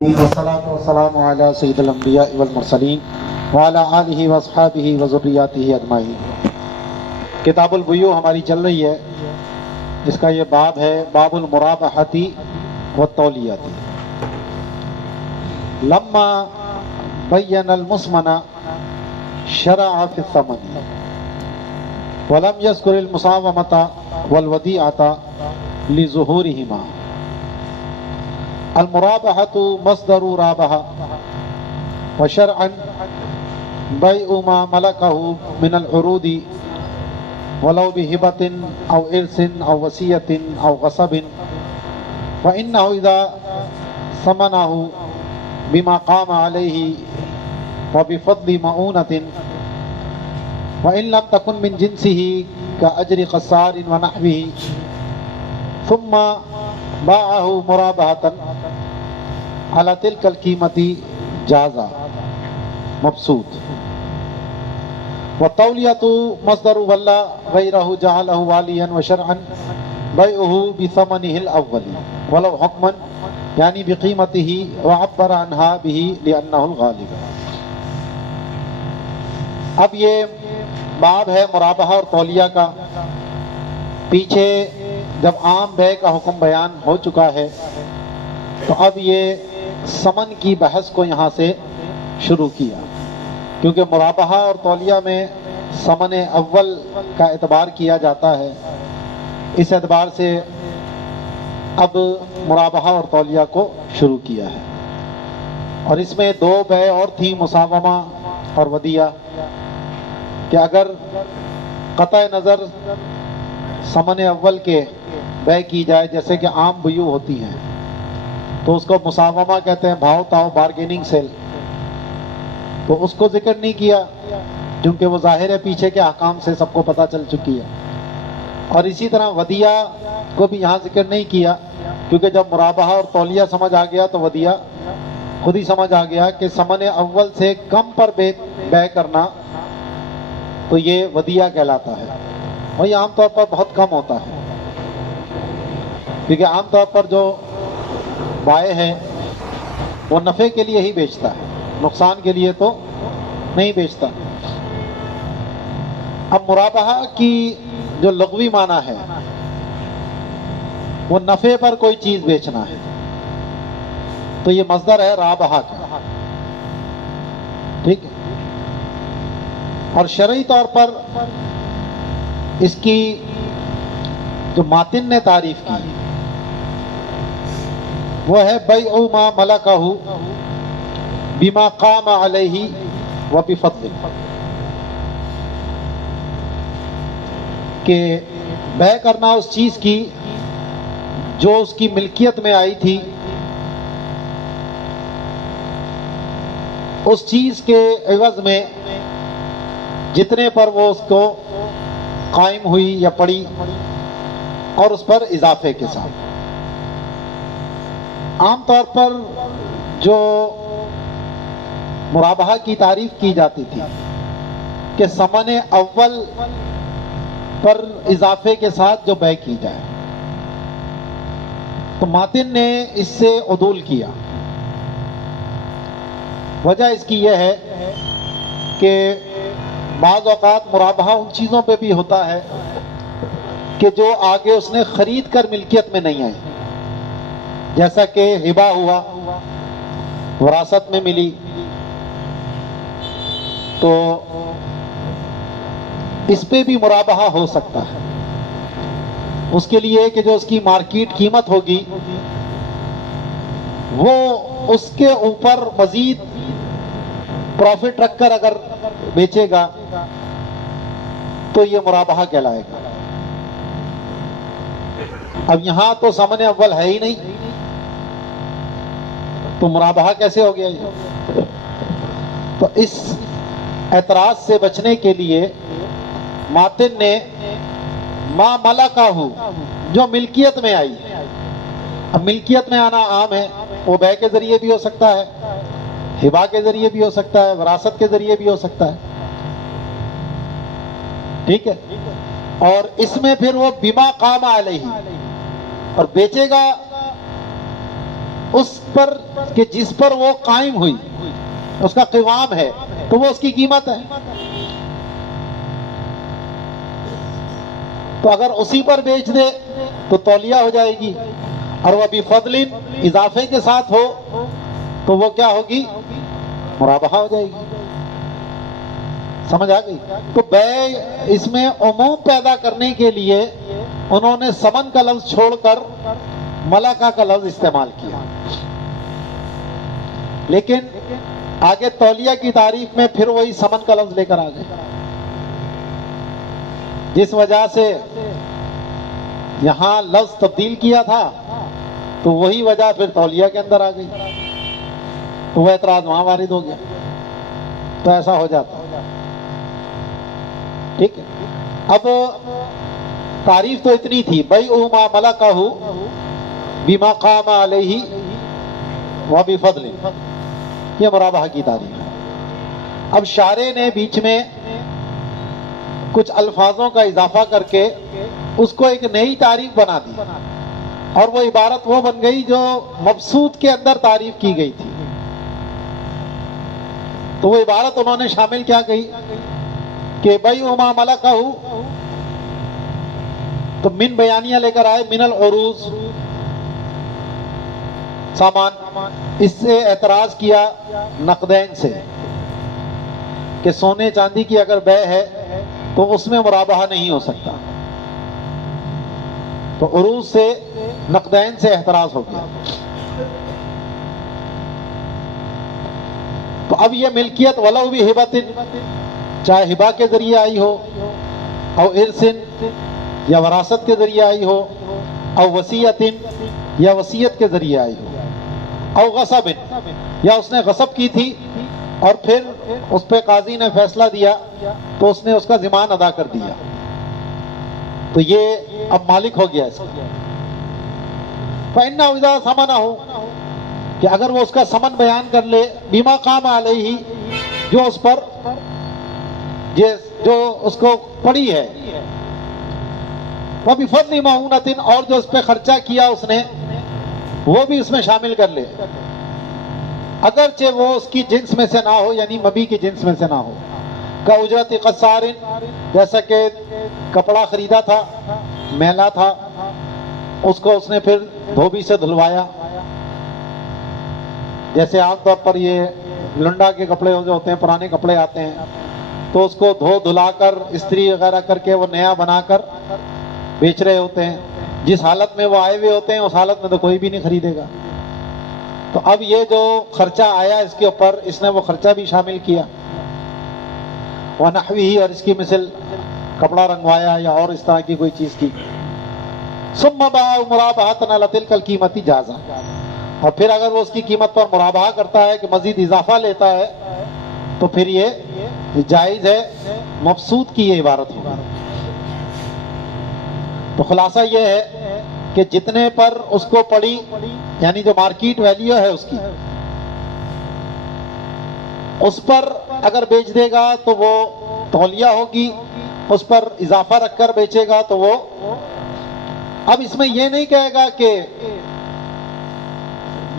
والصلاة والسلام على سید الانبیاء والمرسلین وعلى آلہ واصحابہ وذریاتہ اجمعین۔ کتاب البیوع ہماری چل رہی ہے، جس کا یہ باب ہے باب المرابحۃ والتولیۃ۔ لما بین المثمن شرع فی الثمن ولم یذکر المساومۃ والودیعۃ لظہورہما۔ المرابحۃ مصدر رابح وشرعا بیع ما ملکہ من العروض ولو بہبۃ او ارث او وصیۃ او غصب، فإنہ اذا ثمنہ بما قام علیہ وبفضل مؤونۃ وإن لم تكن من جنسه كأجر قصار ونحوه ثم باعه مرابحة على تلك القيمة جازا مبسوط۔ والتولیۃ مصدر ولا غیرہ جعلہ والیا وشرعا بیعہ بثمنہ الاول ولو حکما یعنی بقیمتہ وعبر عنہا بہ لأنہ الغالب۔ اب یہ باب ہے مرابحہ اور تولیہ کا۔ پیچھے جب عام بیع کا حکم بیان ہو چکا ہے تو اب یہ ثمن کی بحث کو یہاں سے شروع کیا، کیونکہ مرابحہ اور تولیہ میں ثمن اول کا اعتبار کیا جاتا ہے۔ اس اعتبار سے اب مرابحہ اور تولیہ کو شروع کیا ہے، اور اس میں دو بیع اور تھی، مساومہ اور ودیعہ، کہ اگر قطع نظر ثمن اول کے بیع کی جائے، جیسے کہ عام بیوع ہوتی ہیں، تو اس کو مساومہ کہتے ہیں، بھاؤ تاؤ، بارگیننگ سیل، تو اس کو ذکر نہیں کیا کیونکہ وہ ظاہر ہے پیچھے کے احکام سے سب کو پتہ چل چکی ہے۔ اور اسی طرح ودیعہ کو بھی یہاں ذکر نہیں کیا، کیونکہ جب مرابحہ اور تولیہ سمجھ آ گیا تو ودیعہ خود ہی سمجھ آ گیا کہ ثمن اول سے کم پر بیع کرنا تو یہ ودیعہ کہلاتا ہے، اور یہ عام طور پر بہت کم ہوتا ہے، کیونکہ عام طور پر جو بائع ہے وہ نفع کے لیے ہی بیچتا ہے، نقصان کے لیے تو نہیں بیچتا۔ اب مرابحہ کی جو لغوی معنی ہے وہ نفع پر کوئی چیز بیچنا ہے، تو یہ مصدر ہے رابحہ کا، ٹھیک ہے۔ اور شرعی طور پر اس کی جو ماتن نے تعریف کی وہ ہے بیع ما ملکہ بما قام علیہ وبفضل، کہ بیع کرنا اس چیز کی جو اس کی ملکیت میں آئی تھی، اس چیز کے عوض میں جتنے پر وہ اس کو قائم ہوئی یا پڑی، اور اس پر اضافے کے ساتھ۔ عام طور پر جو مرابحہ کی تعریف کی جاتی تھی کہ ثمن اول پر اضافے کے ساتھ جو بیع کی جائے، تو ماتن نے اس سے عدول کیا۔ وجہ اس کی یہ ہے کہ بعض اوقات مرابحہ ان چیزوں پہ بھی ہوتا ہے کہ جو آگے اس نے خرید کر ملکیت میں نہیں آئی، جیسا کہ ہبہ ہوا، وراثت میں ملی، تو اس پہ بھی مرابحہ ہو سکتا ہے۔ اس کے لیے کہ جو اس کی مارکیٹ قیمت ہوگی وہ اس کے اوپر مزید پروفٹ رکھ کر اگر بیچے گا تو یہ مرابحہ کہلائے گا۔ اب یہاں تو ثمن اول ہے ہی نہیں، تو مرابحہ کیسے ہو گیا یہ؟ تو اس اعتراض سے بچنے کے لیے ماتن نے ما ملکہ جو ملکیت میں آئی، اب ملکیت میں آنا عام ہے، وہ بیع کے ذریعے بھی ہو سکتا ہے، ہبہ کے ذریعے بھی ہو سکتا ہے، وراثت کے ذریعے بھی ہو سکتا ہے، ٹھیک ہے۔ اور اس میں پھر وہ بما قام علیہ، اور بیچے گا اس پر کہ جس پر وہ قائم ہوئی، اس کا قوام ہے، تو وہ اس کی قیمت ہے. تو اگر اسی پر بیچ دے تو تولیہ ہو جائے گی، اور وہ بفضل اضافے کے ساتھ ہو تو وہ کیا ہوگی؟ مرابحہ ہو جائے گی. سمجھ آ گئی؟ تو بیع اس میں عموم پیدا کرنے کے لیے انہوں نے ثمن کا لفظ چھوڑ کر ملکہ کا لفظ استعمال کیا. لیکن آگے تولیہ کی تعریف میں پھر وہی ثمن کا لفظ لے کر آ گئے، جس وجہ سے یہاں لفظ تبدیل کیا تھا تو وہی وجہ پھر تولیہ کے اندر آ گئی، تو وہ اعتراض وہاں وارد ہو گیا. تو ایسا ہو جاتا. ٹھیک ہے. اب تعریف تو اتنی تھی، بیع ما ملکہ بما قام علیہ وبفضل، یہ مرابحہ کی تعریف ہے. اب شارع نے بیچ میں کچھ الفاظوں کا اضافہ کر کے اس کو ایک نئی تعریف بنا دی، اور وہ عبارت وہ بن گئی جو مبسوط کے اندر تعریف کی گئی تھی. تو وہ عبارت انہوں نے شامل کیا کہی کہ بیع ما ملکہ، تو من بیانیہ لے کر آئے، من العروض، سامان. اس سے اعتراض کیا نقدین سے کہ سونے چاندی کی اگر بیع ہے تو اس میں مرابحہ نہیں ہو سکتا. تو عروض سے نقدین سے اعتراض ہو گیا. تو اب یہ ملکیت ولو بہبۃ، چاہے ہبہ کے ذریعے آئی ہو، او ارث یا وراثت کے ذریعے آئی ہو، او وصیت یا وصیت کے ذریعے آئی ہو، او غصب یا اس نے غصب کی تھی اور پھر اس پہ قاضی نے فیصلہ دیا تو اس نے اس کا ضمان ادا کر دیا، تو یہ اب مالک ہو گیا اس کا. فإنه إذا ثمنه، کہ اگر وہ اس کا ثمن بیان کر لے، بما قام علیہ، جو اس پر جو اس کو پڑی ہے، وہ بفضل معونۃ، اور جو اس پہ خرچہ کیا اس نے وہ بھی اس میں شامل کر لے، اگرچہ وہ اس کی جنس میں سے نہ ہو، یعنی مبی کی جنس میں سے نہ ہو. کا اجرت قصار، جیسا کہ کپڑا خریدا تھا، میلا تھا، اس کو اس نے پھر دھوبی سے دھلوایا. جیسے عام طور پر یہ لنڈا کے کپڑے جو ہوتے ہیں، پرانے کپڑے آتے ہیں، تو اس کو دھو دھلا کر استری وغیرہ کر کے وہ نیا بنا کر بیچ رہے ہوتے ہیں. جس حالت میں وہ آئے ہوئے ہوتے ہیں اس حالت میں تو کوئی بھی نہیں خریدے گا. تو اب یہ جو خرچہ آیا اس کے اوپر، اس نے وہ خرچہ بھی شامل کیا. وَنَحْوِهِ، اور اس کی مثل کپڑا رنگوایا یا اور اس طرح کی کوئی چیز کی. ثُمَّ بَاعَ مُرَابَحَةً عَلَى تِلْكَ الْقِيمَةِ جَازَ، اور پھر اگر وہ اس کی قیمت پر مرابحہ کرتا ہے کہ مزید اضافہ لیتا ہے تو پھر یہ جائز ہے. مبسوط کی یہ عبارت ہوگی. تو خلاصہ یہ ہے کہ جتنے پر اس کو پڑی، یعنی جو مارکیٹ ویلیو ہے اس کی، اس پر اگر بیچ دے گا تو وہ تولیہ ہوگی، اس پر اضافہ رکھ کر بیچے گا تو وہ، اب اس میں یہ نہیں کہے گا کہ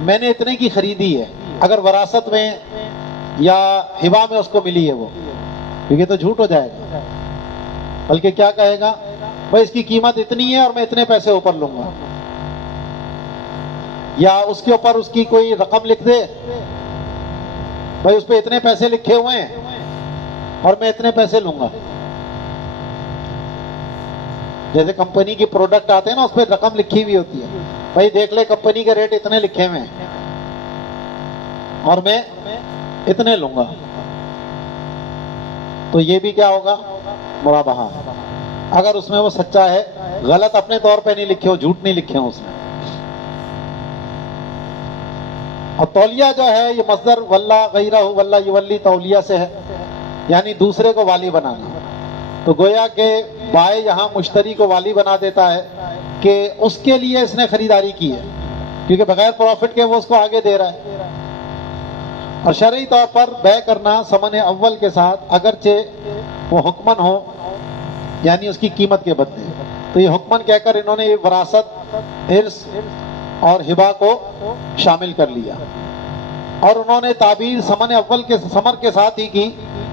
میں نے اتنے کی خریدی ہے اگر وراثت میں یا ہبہ میں اس کو ملی ہے وہ، کیونکہ تو جھوٹ ہو جائے گا. بلکہ کیا کہے گا، بھائی اس کی قیمت اتنی ہے اور میں اتنے پیسے اوپر لوں گا، یا اس کے اوپر اس کی کوئی رقم لکھ دے، بھائی اس پہ اتنے پیسے لکھے ہوئے ہیں اور میں اتنے پیسے لوں گا. جیسے کمپنی کی پروڈکٹ آتے ہیں نا، اس پہ رقم لکھی ہوئی ہوتی ہے، بھائی دیکھ لے کمپنی کے ریٹ اتنے لکھے ہوئے ہیں اور میں اتنے لوں گا. تو یہ بھی کیا ہوگا، مرابحہ ہے. اگر اس میں وہ سچا ہے، غلط اپنے طور پہ نہیں لکھے ہو، جھوٹ نہیں لکھے ہو اس میں. اور تولیہ جو ہے یہ مصدر واللہ غیرہ واللہ یولی تولیہ سے ہے، یعنی دوسرے کو والی بنانا. تو گویا کہ بائع یہاں مشتری کو والی بنا دیتا ہے کہ اس کے لیے اس نے خریداری کی ہے، کیونکہ بغیر پروفٹ کے وہ اس کو آگے دے رہا ہے. اور شرعی طور پر بیع کرنا ثمن اول کے ساتھ، اگرچہ وہ حکمن ہو، یعنی اس کی قیمت کے بدلے. تو یہ حکمن کہہ کر انہوں نے یہ وراثت، ارث اور ہبا کو شامل کر لیا، اور انہوں نے تعبیر ثمن اول کے ثمر کے ساتھ ہی کی،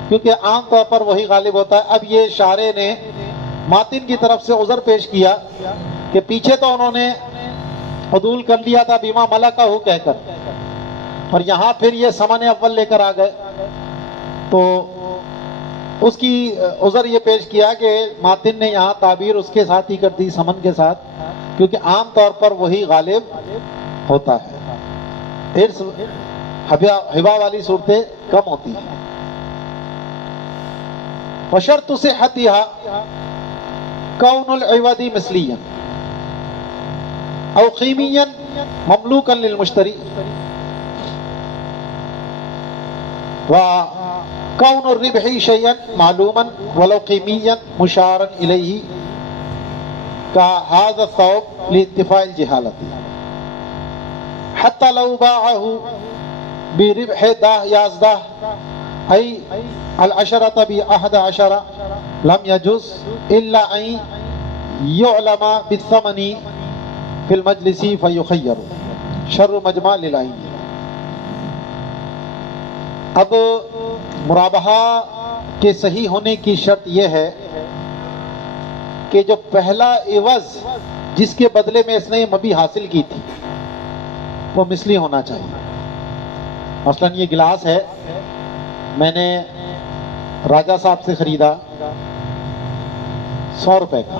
کیونکہ عام طور پر وہی غالب ہوتا ہے۔ اب یہ شارع نے ماتن کی طرف سے عذر پیش کیا کہ پیچھے تو انہوں نے عدول کر لیا تھا بیما ملکہ ہو کہہ کر، اور یہاں پھر یہ ثمن اول لے کر آ گئے، تو اس کی عذر یہ پیش کیا کہ ماتن نے یہاں تعبیر اس کے ساتھ ہی کر دی، ثمن کے ساتھ، کیونکہ عام طور پر وہی غالب ہوتا ہے، ارث ہبا والی صورتیں کم ہوتی ہیں۔ وشرط صحتها كون العوض مثليا او قيميا مملوكا للمشتري وكون الربح شيئا معلوما ولو قيميا مشارا اليه كهذا الثوب لانتفاء الجهالة حتى لو باعه بربح 11 أي العشرة ب11 لم يجوز إلا أن يعلم بالثمن في المجلس فيخير شر مجمع للعين۔ اب مرابحہ کے صحیح ہونے کی شرط یہ ہے کہ جو پہلا عوض جس کے بدلے میں اس نے یہ مبی حاصل کی تھی وہ مثلی ہونا چاہیے۔ مثلا یہ گلاس ہے، میں نے راجہ صاحب سے خریدا 100 روپے کا،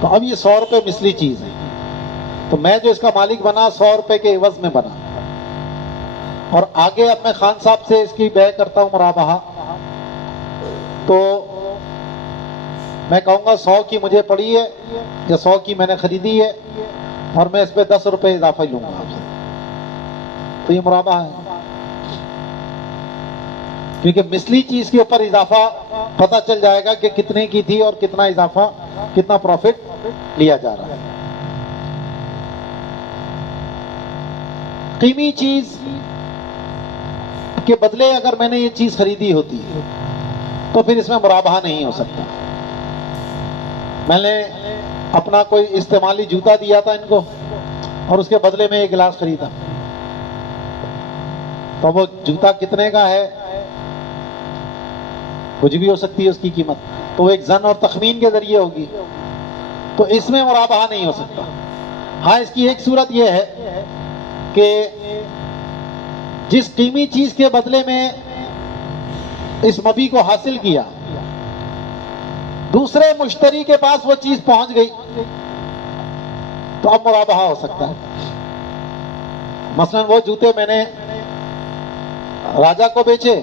تو اب یہ 100 روپے مثلی چیز ہے، تو میں جو اس کا مالک بنا 100 روپے کے عوض میں بنا، اور آگے اب میں خان صاحب سے اس کی بیع کرتا ہوں مرابحہ، تو میں کہوں گا 100 کی مجھے پڑی ہے یا 100 کی میں نے خریدی ہے، اور میں اس پہ 10 روپے اضافہ لوں گا آپ سے، تو یہ مرابحہ ہے، کیونکہ مثلی چیز کے اوپر اضافہ پتہ چل جائے گا کہ کتنے کی تھی اور کتنا اضافہ، کتنا پروفٹ لیا جا رہا ہے۔ قیمتی چیز کے بدلے اگر میں نے یہ چیز خریدی ہوتی تو پھر اس میں مرابحہ نہیں ہو سکتا۔ میں نے اپنا کوئی استعمالی جوتا دیا تھا ان کو اور اس کے بدلے میں ایک گلاس خریدا، تو وہ جوتا کتنے کا ہے کچھ بھی ہو سکتی ہے اس کی قیمت، تو وہ ایک ظن اور تخمین کے ذریعے ہوگی، تو اس میں مرابحہ نہیں ہو سکتا۔ ہاں اس کی ایک صورت یہ ہے کہ جس قیمتی چیز کے بدلے میں اس مبی کو حاصل کیا دوسرے مشتری کے پاس وہ چیز پہنچ گئی تو اب مرابحہ ہو سکتا ہے۔ مثلا وہ جوتے میں نے راجہ کو بیچے،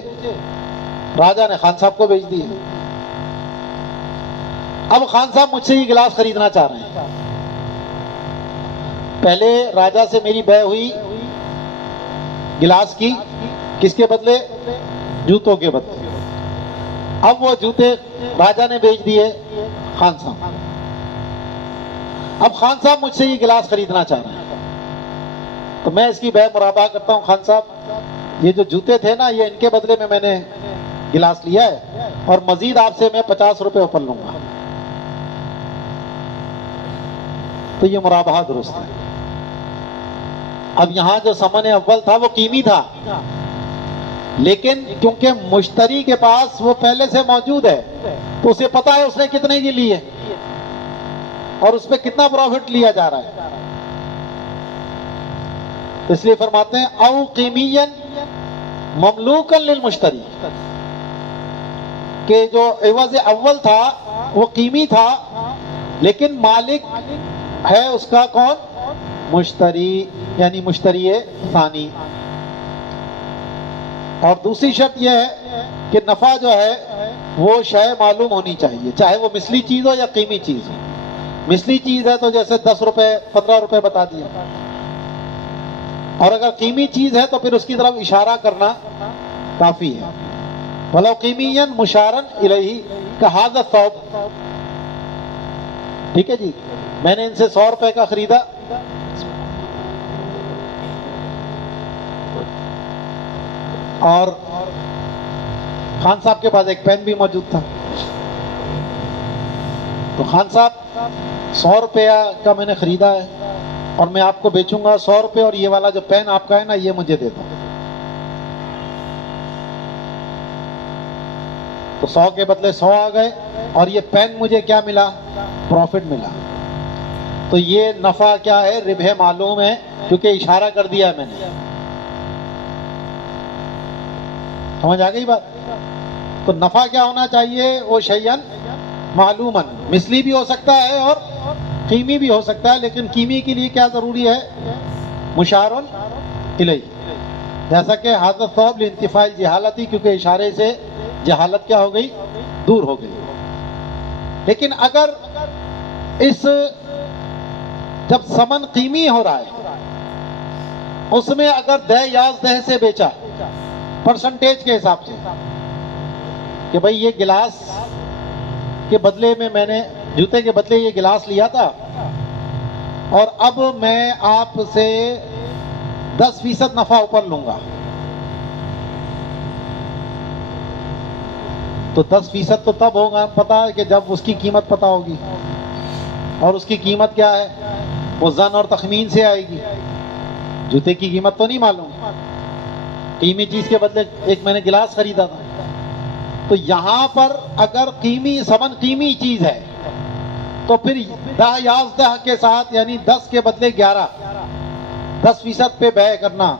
راجہ نے خان صاحب کو بیچ دیے، اب خان صاحب مجھ سے یہ گلاس خریدنا چاہ رہے ہیں، پہلے راجہ سے میری بیع ہوئی گلاس کی، کس کے بدلے؟ جوتوں کے بدلے، اب وہ جوتے راجہ نے بیچ دیے خان صاحب، اب خان صاحب مجھ سے یہ گلاس خریدنا چاہ رہے ہیں، تو میں اس کی بیع مرابحہ کرتا ہوں، خان صاحب یہ جو جوتے تھے نا یہ ان کے بدلے میں نے گلاس لیا ہے اور مزید آپ سے میں 50 روپے اوپر لوں گا، تو یہ مرابحہ درست ہے۔ اب یہاں جو ثمن اول تھا وہ قیمتی تھا، لیکن کیونکہ مشتری کے پاس وہ پہلے سے موجود ہے تو اسے پتا ہے اس نے کتنے کی لی ہے اور اس پہ کتنا پروفٹ لیا جا رہا ہے، اس لیے فرماتے ہیں او قیمیا مملوکا للمشتری، کہ جو عوض اول تھا وہ قیمتی تھا لیکن مالک ہے اس کا کون؟ مشتری، یعنی مشتری ثانی۔ اور دوسری شرط یہ ہے کہ نفع جو ہے وہ شے معلوم ہونی چاہیے، چاہے وہ مثلی چیز ہو یا قیمتی چیز ہو۔ مثلی چیز ہے تو جیسے 10 روپے 15 روپے بتا دیا، اور اگر قیمتی چیز ہے تو پھر اس کی طرف اشارہ کرنا کافی ہے۔ وَلَوْ قِيمِيًّا مُشَارًا إِلَيْهِ كَهَذَا الثَّوْبِ، ٹھیک ہے جی، میں نے ان سے 100 روپے کا خریدا، اور خان صاحب کے پاس ایک پین بھی موجود تھا، تو خان صاحب 100 روپیہ کا میں نے خریدا ہے اور میں آپ کو بیچوں گا 100 روپے اور یہ والا جو پین آپ کا ہے نا یہ مجھے دے دو، تو 100 کے بدلے 100 آ گئے اور یہ پین مجھے کیا ملا؟ پروفٹ ملا. تو یہ نفع کیا ہے؟ ربح معلوم ہے، کیونکہ اشارہ کر دیا میں نے. سمجھ آ گئی بات؟ تو نفع کیا ہونا چاہیے؟ وہ شیئن معلوماً، مثلی بھی ہو سکتا ہے اور قیمی بھی ہو سکتا ہے، لیکن قیمی کے لیے کیا ضروری ہے؟ مشار الیہ. جیسا کہ حاضر ثوب لانتفاع الجہالتی، کیونکہ اشارے سے جہالت کیا ہو گئی؟ دور ہو گئی. لیکن اگر اس جب ثمن قیمی ہو رہا ہے اس میں اگر دہ یاز دہ سے بیچا پرسنٹیج کے حساب سے کہ بھئی یہ گلاس کے بدلے میں نے جوتے کے بدلے یہ گلاس لیا تھا اور اب میں آپ سے 10% نفع اوپر لوں گا، تو 10% تو تب ہوگا پتا ہے کہ جب اس کی قیمت پتا ہوگی، اور اس کی قیمت کیا ہے؟ وہ ظن اور تخمین سے آئے گی. جوتے کی قیمت تو نہیں معلوم، قیمتی چیز کے بدلے ایک میں نے گلاس خریدا تھا. تو یہاں پر اگر قیمی ثمن قیمی چیز ہے تو پھر 10 کے ساتھ یعنی 10 کے بدلے 11 10% پہ بیع کرنا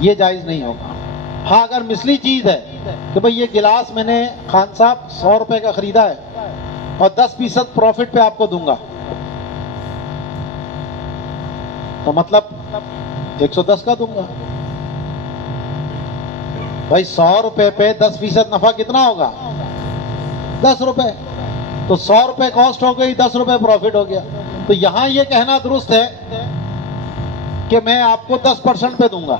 یہ جائز نہیں ہوگا. ہاں اگر مثلی چیز ہے کہ بھئی یہ گلاس میں نے خان صاحب 100 روپے کا خریدا ہے اور 10% پروفٹ پہ آپ کو دوں گا، تو مطلب 110 کا دوں گا. بھائی 100 روپے پہ 10% نفع کتنا ہوگا؟ 10 روپے. تو 100 روپے کاسٹ ہو گئی، 10 روپے پروفٹ ہو گیا. تو یہاں یہ کہنا درست ہے کہ میں آپ کو 10% پہ دوں گا،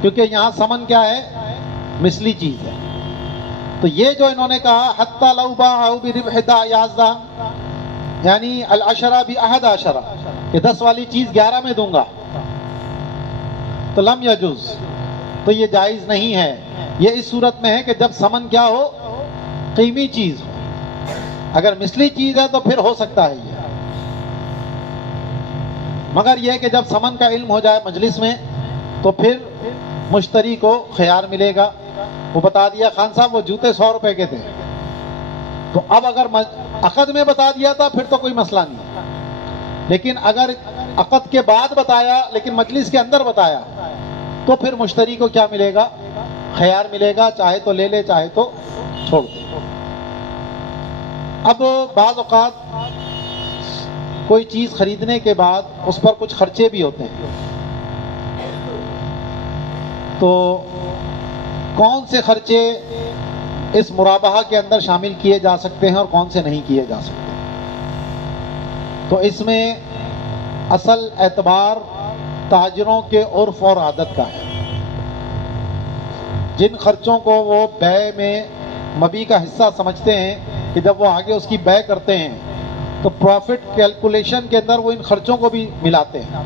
کیونکہ یہاں ثمن کیا ہے؟ مثلی چیز ہے. تو یہ جو انہوں نے کہا حتی لو باعوا بربح 11 یعنی العشرہ ب11 کہ 10 والی چیز 11 میں دوں گا، تو لم یجوز، تو یہ جائز نہیں ہے. یہ اس صورت میں ہے کہ جب ثمن کیا ہو؟ قیمی چیز ہو. اگر مثلی چیز ہے تو پھر ہو سکتا ہے یہ، مگر یہ کہ جب ثمن کا علم ہو جائے مجلس میں تو پھر مشتری کو خیار ملے گا. وہ بتا دیا خان صاحب وہ جوتے 100 روپے کے تھے، تو اب اگر عقد میں بتا دیا تھا پھر تو کوئی مسئلہ نہیں، لیکن اگر عقد کے بعد بتایا لیکن مجلس کے اندر بتایا تو پھر مشتری کو کیا ملے گا؟ خیار ملے گا، چاہے تو لے لے چاہے تو چھوڑ دے. اب بعض اوقات کوئی چیز خریدنے کے بعد اس پر کچھ خرچے بھی ہوتے ہیں، تو کون سے خرچے اس مرابحہ کے اندر شامل کیے جا سکتے ہیں اور کون سے نہیں کیے جا سکتے؟ تو اس میں اصل اعتبار تاجروں کے عرف اور عادت کا ہے. جن خرچوں کو وہ بیع میں مبیع کا حصہ سمجھتے ہیں کہ جب وہ آگے اس کی بیع کرتے ہیں تو پروفٹ کیلکولیشن کے اندر وہ ان خرچوں کو بھی ملاتے ہیں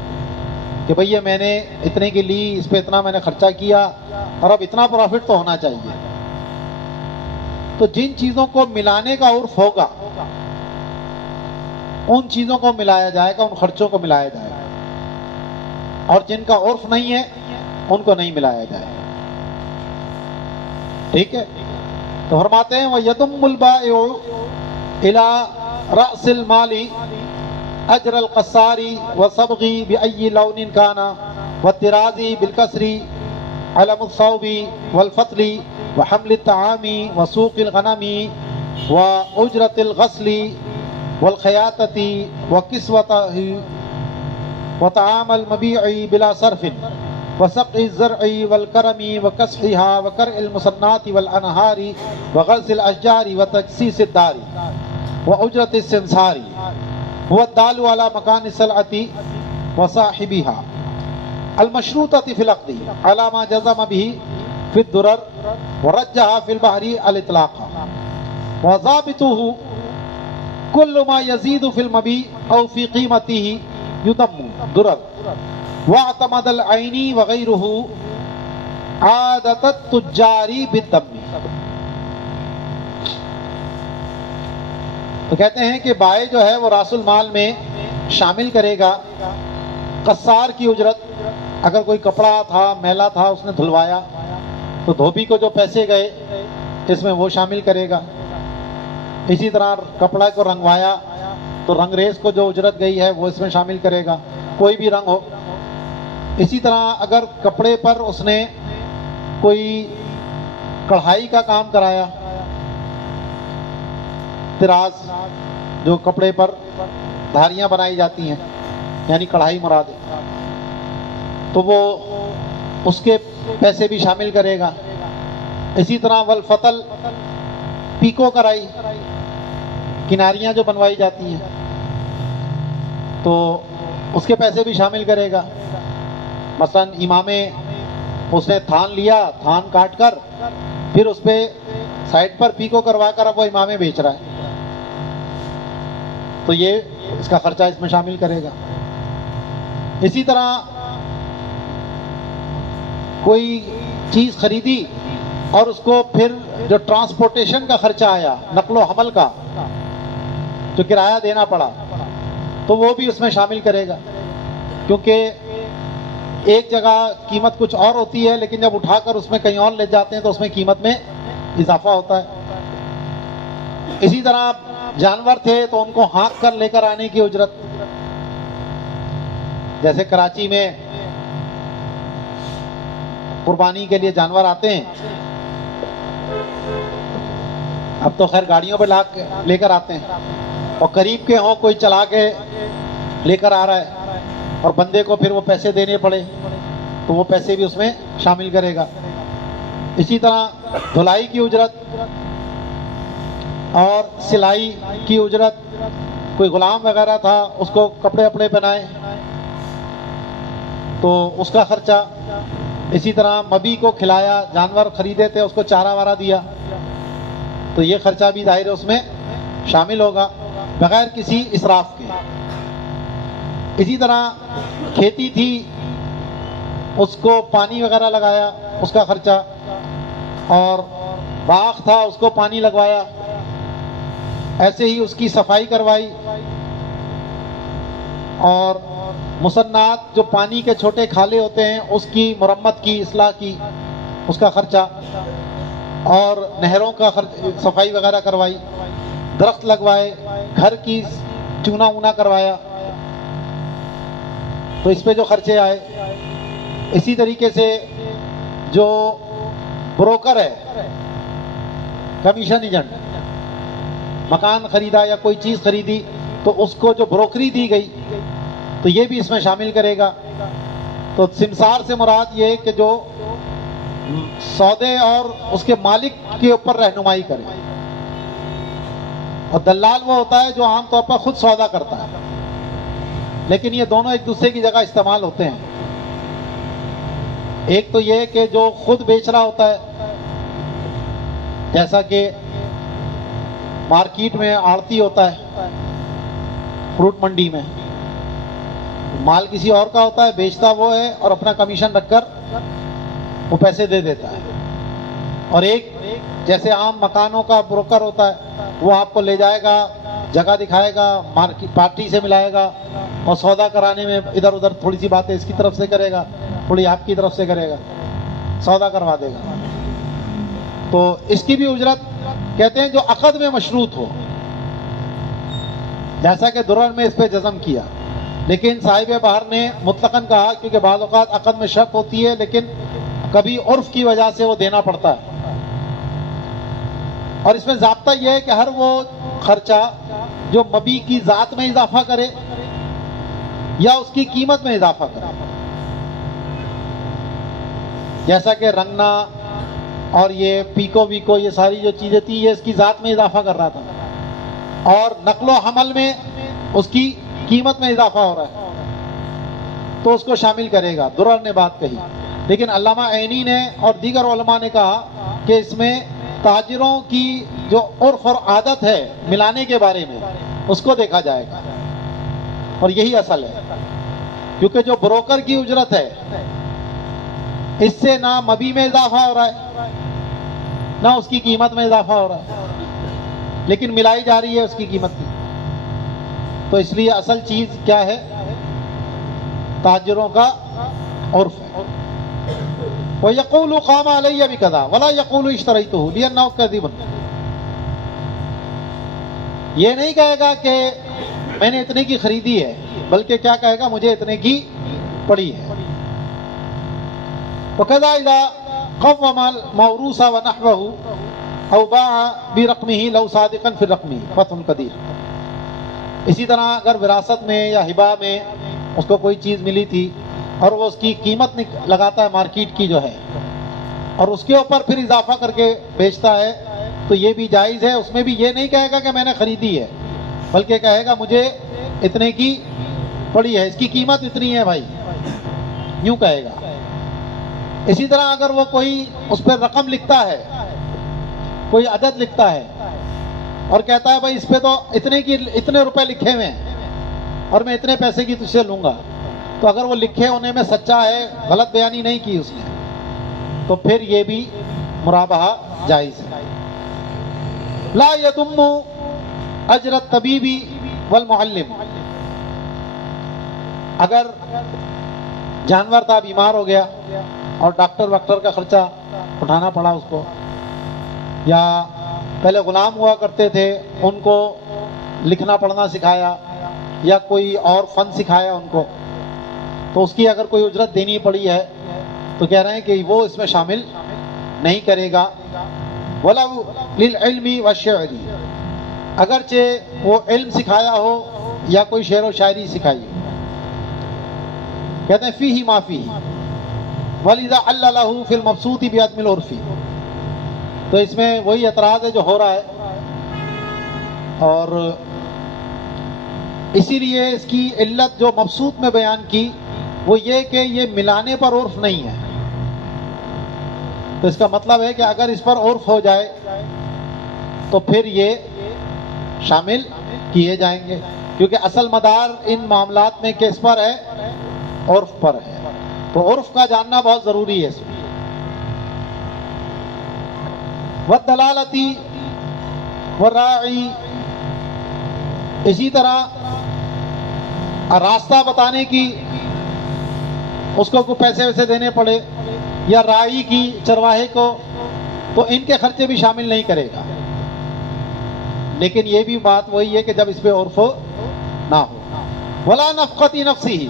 کہ بھئی یہ میں نے اتنے کی لی، اس پہ اتنا میں نے خرچہ کیا اور اب اتنا پروفٹ تو ہونا چاہیے. تو جن چیزوں کو ملانے کا عرف ہوگا ان چیزوں کو ملایا جائے گا، ان خرچوں کو ملایا جائے گا، اور جن کا عرف نہیں ہے ان کو نہیں ملایا جائے گا. ٹھیک ہے؟ تو فرماتے ہیں وَيَضُمُّ الْبَائِعُ إِلَىٰ رَأْسِ الْمَالِ أَجْرَ الْقَصَّارِ وَصَبْغِ بِأَيِّ لَوْنٍ كَانَ وَالطِّرَازِ بِالْكَسْرِ عَلَمُ الثَّوْبِ وَالْفَطْلِ وَحَمْلِ الطَّعَامِ وَسُوقِ الْغَنَمِ وَأُجْرَةِ الْغَسْلِ وَالْخَيَاطَةِ وَكِسْوَتِهِ وَطَعَامِ الْمَبِيعِ بِلَا صَرْفٍ وسقي الزرع والكرم وكسحها وكرع المصنات والأنهار وغرس الأشجار وتجسيس الدار وأجرة السمسار هو الدال على مكان السلعة وصاحبها المشروطة في العقد على ما جزم به في الضرر ورجح في البحر الإطلاق وضابطه كل ما يزيد في المبيع أو في قيمته يضم ضرر واعتمد العینی وغیرہ عادت التجاری بالدم. تو کہتے ہیں کہ بائع جو ہے وہ راس المال میں شامل کرے گا قصار کی اجرت. اگر کوئی کپڑا تھا میلا تھا اس نے دھلوایا تو دھوبی کو جو پیسے گئے اس میں وہ شامل کرے گا. اسی طرح کپڑا کو رنگوایا تو رنگ ریز کو جو اجرت گئی ہے وہ اس میں شامل کرے گا, کوئی بھی رنگ ہو. اسی طرح اگر کپڑے پر اس نے کوئی کڑھائی کا کام کرایا, طراز جو کپڑے پر دھاریاں بنائی جاتی ہیں یعنی کڑھائی مراد ہے, تو وہ اس کے پیسے بھی شامل کرے گا. اسی طرح والفتل پیکو کرائی, کناریاں جو بنوائی جاتی ہیں تو اس کے پیسے بھی شامل کرے گا. مثلا امامے اس نے تھان لیا, تھان کاٹ کر پھر اس پہ سائڈ پر پیکو کروا کر اب وہ امامے بیچ رہا ہے تو یہ اس کا خرچہ اس میں شامل کرے گا. اسی طرح کوئی چیز خریدی اور اس کو پھر جو ٹرانسپورٹیشن کا خرچہ آیا, نقل و حمل کا جو کرایہ دینا پڑا, تو وہ بھی اس میں شامل کرے گا. کیونکہ ایک جگہ قیمت کچھ اور ہوتی ہے لیکن جب اٹھا کر اس میں کہیں اور لے جاتے ہیں تو اس میں قیمت میں اضافہ ہوتا ہے. اسی طرح جانور تھے تو ان کو ہانک کر لے کر آنے کی اجرت, جیسے کراچی میں قربانی کے لیے جانور آتے ہیں, اب تو خیر گاڑیوں پہ لے کر آتے ہیں, اور قریب کے ہوں کوئی چلا کے لے کر آ رہا ہے اور بندے کو پھر وہ پیسے دینے پڑے تو وہ پیسے بھی اس میں شامل کرے گا. اسی طرح دھلائی کی اجرت اور سلائی کی اجرت, کوئی غلام وغیرہ تھا اس کو کپڑے وپڑے پہنائے تو اس کا خرچہ. اسی طرح مبی کو کھلایا, جانور خریدے تھے اس کو چارہ وارہ دیا تو یہ خرچہ بھی ظاہر اس میں شامل ہوگا بغیر کسی اسراف کے. اسی طرح کھیتی تھی اس کو پانی وغیرہ لگایا اس کا خرچہ, اور باغ تھا اس کو پانی لگوایا, ایسے ہی اس کی صفائی کروائی, اور مصنعات جو پانی کے چھوٹے کھالے ہوتے ہیں اس کی مرمت کی, اصلاح کی, اس کا خرچہ, اور نہروں کا صفائی وغیرہ کروائی, درخت لگوائے, گھر کی چونا وونا کروایا تو اس پہ جو خرچے آئے. اسی طریقے سے جو بروکر ہے, کمیشن ایجنٹ, مکان خریدا یا کوئی چیز خریدی تو اس کو جو بروکری دی گئی تو یہ بھی اس میں شامل کرے گا. تو سمسار سے مراد یہ کہ جو سودے اور اس کے مالک کے اوپر رہنمائی کرے, اور دلال وہ ہوتا ہے جو عام طور پر خود سودا کرتا ہے, لیکن یہ دونوں ایک دوسرے کی جگہ استعمال ہوتے ہیں. ایک تو یہ کہ جو خود بیچ رہا ہوتا ہے, جیسا کہ مارکیٹ میں آڑتی ہوتا ہے, فروٹ منڈی میں مال کسی اور کا ہوتا ہے, بیچتا وہ ہے اور اپنا کمیشن رکھ کر وہ پیسے دے دیتا ہے. اور ایک جیسے عام مکانوں کا بروکر ہوتا ہے, وہ آپ کو لے جائے گا, جگہ دکھائے گا, پارٹی سے ملائے گا اور سودا کرانے میں ادھر ادھر تھوڑی سی باتیں اس کی طرف سے کرے گا, تھوڑی آپ کی طرف سے کرے گا, سودا کروا دے گا. تو اس کی بھی اجرت کہتے ہیں جو عقد میں مشروط ہو, جیسا کہ درر میں اس پہ جزم کیا, لیکن صاحب بہر نے مطلقاً کہا کیونکہ بعض اوقات عقد میں شرط ہوتی ہے لیکن کبھی عرف کی وجہ سے وہ دینا پڑتا ہے. اور اس میں ضابطہ یہ ہے کہ ہر وہ خرچہ جو مبی کی ذات میں اضافہ کرے یا اس کی قیمت میں اضافہ کرے, جیسا کہ رنگنا اور یہ پیکو ویکو یہ ساری جو چیزیں تھیں یہ اس کی ذات میں اضافہ کر رہا تھا, اور نقل و حمل میں اس کی قیمت میں اضافہ ہو رہا ہے تو اس کو شامل کرے گا. درر نے بات کہی, لیکن علامہ عینی نے اور دیگر علماء نے کہا کہ اس میں تاجروں کی جو عرف اور عادت ہے ملانے کے بارے میں اس کو دیکھا جائے گا, اور یہی اصل ہے. کیونکہ جو بروکر کی اجرت ہے اس سے نہ مبی میں اضافہ ہو رہا ہے نہ اس کی قیمت میں اضافہ ہو رہا ہے. لیکن ملائی جا رہی ہے اس کی قیمت کی. تو اس لیے اصل چیز کیا ہے؟ تاجروں کا عرف ہے. وَيَقُولُ قَامَ عَلَيَّ بِكَذَا وَلَا يَقُولُ اشْتَرَيْتُهُ لِأَنَّهُ كَذِبٌ. یہ نہیں کہے گا کہ میں نے اتنے کی خریدی ہے، بلکہ کیا کہے گا؟ مجھے اتنے کی پڑی ہے. وَكَذَا إِذَا قَوَّمَ الْمَوْرُوثَ وَنَحْوَهُ أَوْ بَاعَ بِرَقْمِهِ لَوْ صَادِقًا فِي الرَّقْمِ فَتْحٌ قَدِيرٌ. اسی طرح اگر وراثت میں یا ہبہ میں اس کو کوئی چیز ملی تھی اور وہ اس کی قیمت لگاتا ہے مارکیٹ کی جو ہے، اور اس کے اوپر پھر اضافہ کر کے بیچتا ہے، تو یہ بھی جائز ہے. اس میں بھی یہ نہیں کہے گا کہ میں نے خریدی ہے، بلکہ کہے گا مجھے اتنے کی پڑی ہے، اس کی قیمت اتنی ہے بھائی، یوں کہے گا. اسی طرح اگر وہ کوئی اس پر رقم لکھتا ہے، کوئی عدد لکھتا ہے اور کہتا ہے بھائی اس پہ تو اتنے روپے لکھے ہوئے ہیں اور میں اتنے پیسے کی تجھ سے لوں گا، تو اگر وہ لکھے ہونے میں سچا ہے، غلط بیانی نہیں کی اس نے، تو پھر یہ بھی مرابحہ جائز ہے. لا يضم اجر الطبیب والمعلم. اگر جانور تھا، بیمار ہو گیا اور ڈاکٹر کا خرچہ اٹھانا پڑا اس کو، یا پہلے غلام ہوا کرتے تھے ان کو لکھنا پڑھنا سکھایا یا کوئی اور فن سکھایا ان کو، تو اس کی اگر کوئی اجرت دینی پڑی ہے تو کہہ رہے ہیں کہ وہ اس میں شامل نہیں کرے گا. وَلَوْ لِلْعِلْمِ وَالشِّعْرِ. اگرچہ وہ علم سکھایا ہو یا کوئی شعر و شاعری سکھائی ہو. کہتے ہیں فِيهِ مَا فِيهِ وَلِذَا عَلَّلَهُ فِي الْمَبْسُوطِ بِعَدْمِ الْعُرْفِ. تو اس میں وہی اعتراض ہے جو ہو رہا ہے، اور اسی لیے اس کی علت جو مبسوط میں بیان کی وہ یہ کہ یہ ملانے پر عرف نہیں ہے. تو اس کا مطلب ہے کہ اگر اس پر عرف ہو جائے تو پھر یہ شامل کیے جائیں گے، کیونکہ اصل مدار ان معاملات میں کس پر ہے؟ عرف پر ہے. تو عرف کا جاننا بہت ضروری ہے اس میں. وَالدَّلَالَةِ وَالرَّاعِي. اسی طرح راستہ بتانے کی، اس کو کوئی پیسے ویسے دینے پڑے، یا راعی کی، چرواہے کو، تو ان کے خرچے بھی شامل نہیں کرے گا. لیکن یہ بھی بات وہی ہے کہ جب اس پہ عرف نہ ہو. وَلَا نَفْقَةِ نَفْسِهِ.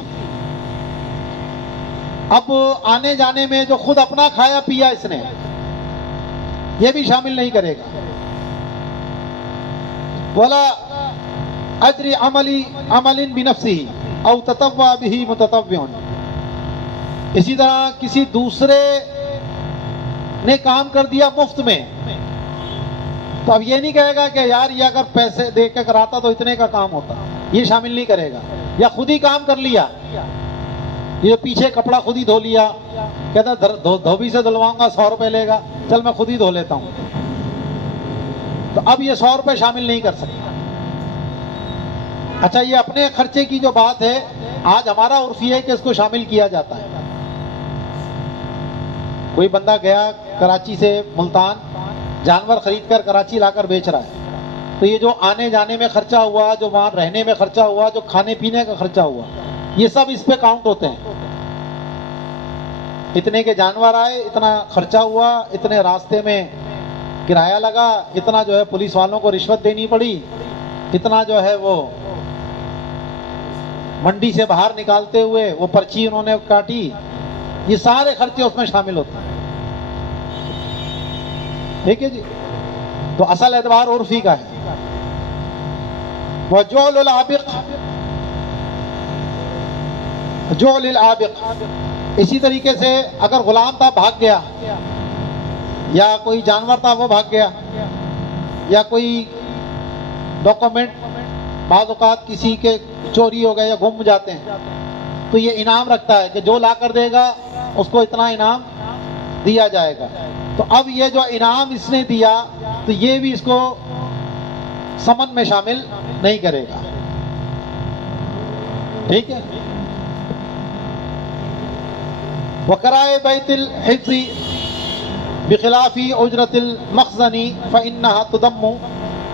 اب آنے جانے میں جو خود اپنا کھایا پیا اس نے، یہ بھی شامل نہیں کرے گا. وَلَا اجر عمل بنفسه او تطوع به متطوع. اسی طرح کسی دوسرے نے کام کر دیا مفت میں، تو اب یہ نہیں کہے گا کہ یار یہ اگر پیسے دے کے کراتا تو اتنے کا کام ہوتا، یہ شامل نہیں کرے گا. یا خود ہی کام کر لیا، یہ پیچھے کپڑا خود ہی دھو لیا، کہتا دھوبی سے دھلواؤں گا 100 روپے لے گا، چل میں خود ہی دھو لیتا ہوں، تو اب یہ 100 روپے شامل نہیں کر سکتا. اچھا، یہ اپنے خرچے کی جو بات ہے، آج ہمارا عرف یہ ہے کہ اس کو شامل کیا جاتا ہے. کوئی بندہ گیا کراچی سے ملتان، جانور خرید کر کراچی لا کر بیچ رہا ہے، تو یہ جو آنے جانے میں خرچہ ہوا، جو وہاں رہنے میں خرچہ ہوا، جو کھانے پینے کا خرچہ ہوا، یہ سب اس پہ کاؤنٹ ہوتے ہیں. اتنے کے جانور آئے، اتنا خرچہ ہوا، اتنے راستے میں کرایہ لگا، اتنا جو ہے پولیس والوں کو رشوت دینی پڑی، اتنا جو ہے وہ منڈی سے باہر نکالتے ہوئے وہ پرچی انہوں نے کاٹی، یہ سارے خرچے اس میں شامل ہوتے ہیں. ٹھیک ہے جی. تو اصل اعتبار عرفی کا ہے. وَجُعْلُ الْعَابِقِ. جعل العابق. اسی طریقے سے اگر غلام تھا بھاگ گیا، یا کوئی جانور تھا وہ بھاگ گیا، یا کوئی ڈاکومنٹ بعض اوقات کسی کے چوری ہو گئے یا گم جاتے ہیں، تو یہ انعام رکھتا ہے کہ جو لا کر دے گا اس کو اتنا انعام دیا جائے گا. تو اب یہ جو انعام اس نے دیا تو یہ بھی اس کو ثمن میں شامل نہیں کرے گا. ٹھیک ہے. وَقَرَائِے بَيْتِ الْحِفْظِ بِخِلَافِ أُجْرَةِ الْمَخْزَنِ فَإِنَّهَا تُضَمُّ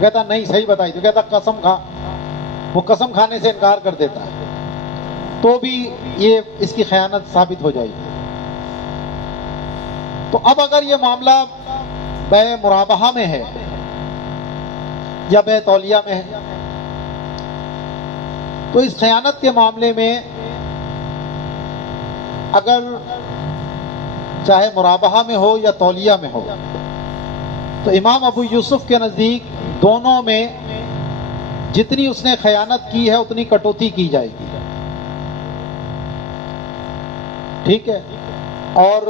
کہتا نہیں صحیح بتائی، تو کہتا قسم کھا، وہ قسم کھانے سے انکار کر دیتا ہے، تو بھی یہ اس کی خیانت ثابت ہو جائے گی۔ تو اب اگر یہ معاملہ بیع مرابحہ میں ہے یا بیع تولیہ میں ہے، تو اس خیانت کے معاملے میں اگر چاہے مرابحہ میں ہو یا تولیہ میں ہو، تو امام ابو یوسف کے نزدیک دونوں میں جتنی اس نے خیانت کی ہے اتنی کٹوتی کی جائے گی، ٹھیک ہے۔ اور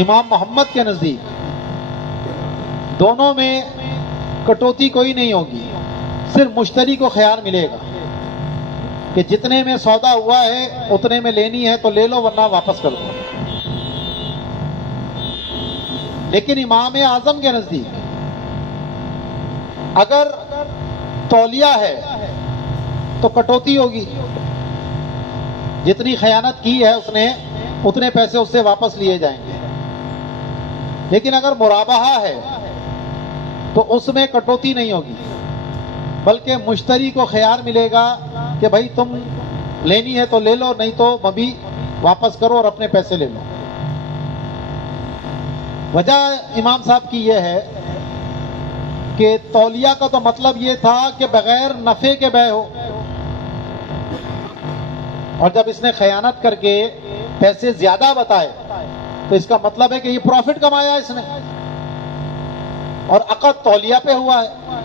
امام محمد کے نزدیک دونوں میں کٹوتی کوئی نہیں ہوگی، صرف مشتری کو خیار ملے گا کہ جتنے میں سودا ہوا ہے اتنے میں لینی ہے تو لے لو ورنہ واپس کر دو۔ لیکن امام اعظم کے نزدیک اگر تولیہ ہے تو کٹوتی ہوگی، جتنی خیانت کی ہے اس نے اتنے پیسے اس سے واپس لیے جائیں گے۔ لیکن اگر مرابحہ ہے تو اس میں کٹوتی نہیں ہوگی، بلکہ مشتری کو خیار ملے گا کہ بھائی تم لینی ہے تو لے لو، نہیں تو مبی واپس کرو اور اپنے پیسے لے لو۔ وجہ امام صاحب کی یہ ہے کہ تولیہ کا تو مطلب یہ تھا کہ بغیر نفع کے بیع ہو، اور جب اس نے خیانت کر کے پیسے زیادہ بتائے تو اس کا مطلب ہے کہ یہ پروفٹ کمایا اس نے، اور عقد تولیہ پہ ہوا ہے،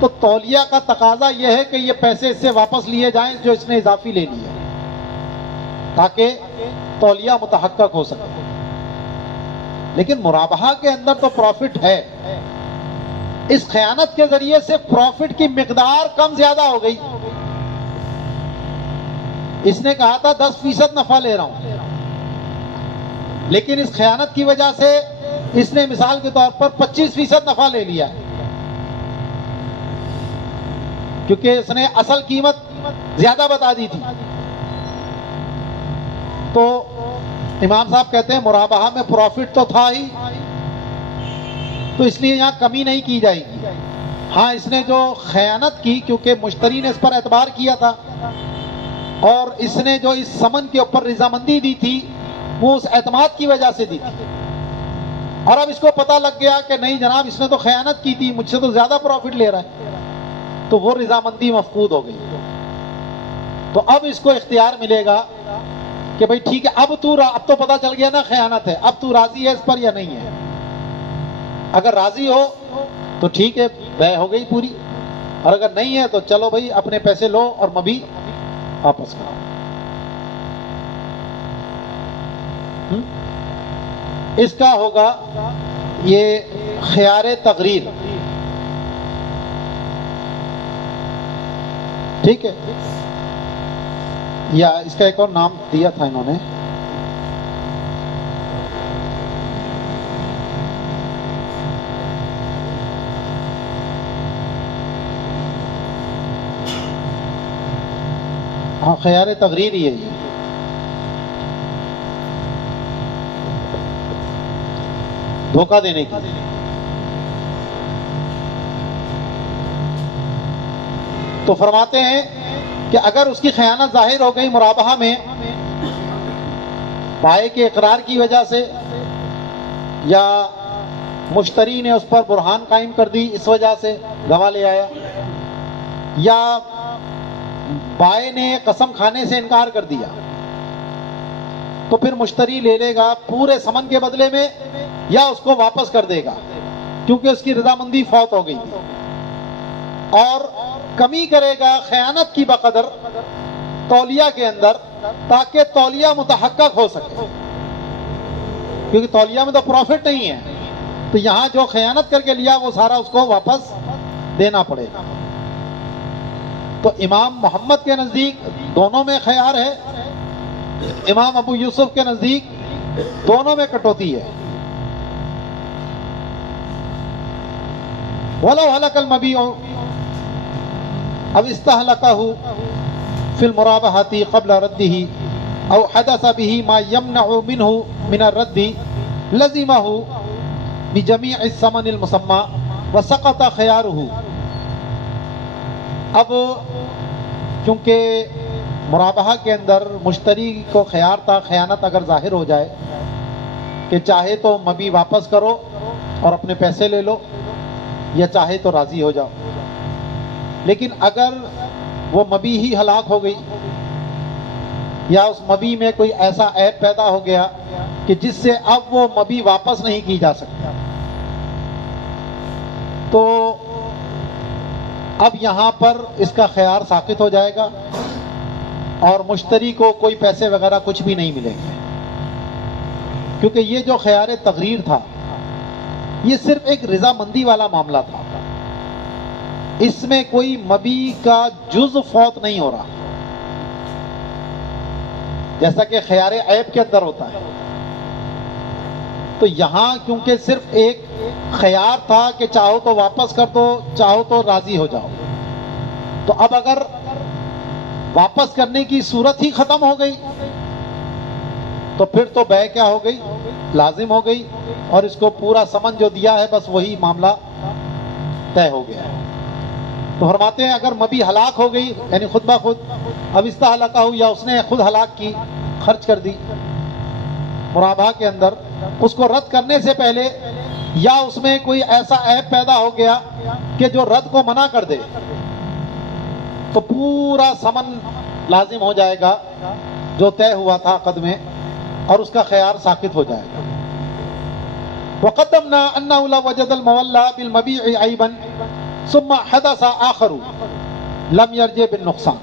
تو تولیہ کا تقاضا یہ ہے کہ یہ پیسے اس سے واپس لیے جائیں جو اس نے اضافی لے لی ہے، تاکہ تولیہ متحقق ہو سکے۔ لیکن مرابحہ کے اندر تو پروفٹ ہے، اس خیانت کے ذریعے سے پروفٹ کی مقدار کم زیادہ ہو گئی۔ اس نے کہا تھا 10% نفع لے رہا ہوں، لیکن اس خیانت کی وجہ سے اس نے مثال کے طور پر 25% نفع لے لیا، کیونکہ اس نے اصل قیمت زیادہ بتا دی تھی۔ تو امام صاحب کہتے ہیں مرابحہ میں پروفٹ تو تھا ہی، تو اس لیے یہاں کمی نہیں کی جائے گی۔ ہاں اس نے جو خیانت کی، کیونکہ مشتری نے اس پر اعتبار کیا تھا اور اس نے جو اس ثمن کے اوپر رضامندی دی تھی وہ اس اعتماد کی وجہ سے دی تھی، اور اب اس کو پتہ لگ گیا کہ نہیں جناب اس نے تو خیانت کی تھی، مجھ سے تو زیادہ پروفٹ لے رہا ہے، تو وہ رضامندی مفقود ہو گئی۔ تو اب اس کو اختیار ملے گا کہ بھئی ٹھیک ہے، اب تو پتہ چل گیا نا خیانت ہے، اب تو راضی ہے اس پر یا نہیں ہے؟ اگر راضی ہو تو ٹھیک ہے، بیع ہو گئی پوری، اور اگر نہیں ہے تو چلو بھئی اپنے پیسے لو اور مبی واپس کرو۔ اس کا ہوگا یہ خیار تغریر، ٹھیک ہے، یا اس کا ایک اور نام دیا تھا انہوں نے، ہاں خیار تغریر ہی ہے یہ۔ دھوکہ دینے کی۔ تو فرماتے ہیں کہ اگر اس کی خیانت ظاہر ہو گئی مرابحہ میں بائع کے اقرار کی وجہ سے، یا مشتری نے اس پر برہان قائم کر دی اس وجہ سے گواہ لے آیا، یا بائع نے قسم کھانے سے انکار کر دیا، تو پھر مشتری لے لے گا پورے ثمن کے بدلے میں یا اس کو واپس کر دے گا، کیونکہ اس کی رضامندی فوت ہو گئی تھی، اور کمی کرے گا خیانت کی بقدر تولیہ کے اندر تاکہ تولیہ متحقق ہو سکے، کیونکہ تولیہ میں تو پروفٹ نہیں ہے، تو یہاں جو خیانت کر کے لیا وہ سارا اس کو واپس دینا پڑے گا۔ تو امام محمد کے نزدیک دونوں میں خیار ہے، امام ابو یوسف کے نزدیک دونوں میں کٹوتی ہے۔ وَلَوْ هَلَكَ الْمَبِيعُ أَوْ اسْتَهْلَكَهُ فِي الْمُرَابَحَةِ قَبْلَ رَدِّهِ أَوْ حَدَثَ بِهِ مَا يَمْنَعُ مِنْهُ مِنَ الرَّدِّ لَزِمَهُ بِجَمِيعِ الثَّمَنِ الْمُسَمَّى وسقط خياره. اب کیونکہ مرابحہ کے اندر مشتری کو خیار تھا خیانت اگر ظاہر ہو جائے کہ چاہے تو مبی واپس کرو اور اپنے پیسے لے لو یا چاہے تو راضی ہو جاؤ، لیکن اگر وہ مبی ہی ہلاک ہو گئی یا اس مبی میں کوئی ایسا عیب پیدا ہو گیا کہ جس سے اب وہ مبی واپس نہیں کی جا سکتا، تو اب یہاں پر اس کا خیار ساقط ہو جائے گا اور مشتری کو کوئی پیسے وغیرہ کچھ بھی نہیں ملیں گے، کیونکہ یہ جو خیار تغریر تھا یہ صرف ایک رضامندی والا معاملہ تھا، اس میں کوئی مبی کا جز فوت نہیں ہو رہا، جیسا کہ خیار عیب کے اندر ہوتا ہے۔ تو یہاں کیونکہ صرف ایک خیار تھا کہ چاہو تو واپس کر دو چاہو تو راضی ہو جاؤ، تو اب اگر واپس کرنے کی صورت ہی ختم ہو گئی تو پھر تو بیع کیا ہو گئی، لازم ہو گئی، اور اس کو پورا سمن جو دیا ہے بس وہی معاملہ طے ہو گیا ہے۔ تو فرماتے ہیں اگر مبی ہلاک ہو گئی یعنی خود بخود اب استحلقہ ہو یا اس نے خود ہلاک کی، خرچ کر دی مرابحہ کے اندر، اس کو رد کرنے سے پہلے یا اس میں کوئی ایسا عیب پیدا ہو گیا کہ جو رد کو منع کر دے، تو پورا سمن لازم ہو جائے گا جو طے ہوا تھا عقد میں، اور اس کا خیار ساقط ہو جائے گا۔ وقدمنا انه لو وجد المولى بالمبيع عيبا ثم حدث آخر لم يرجع بالنقصان،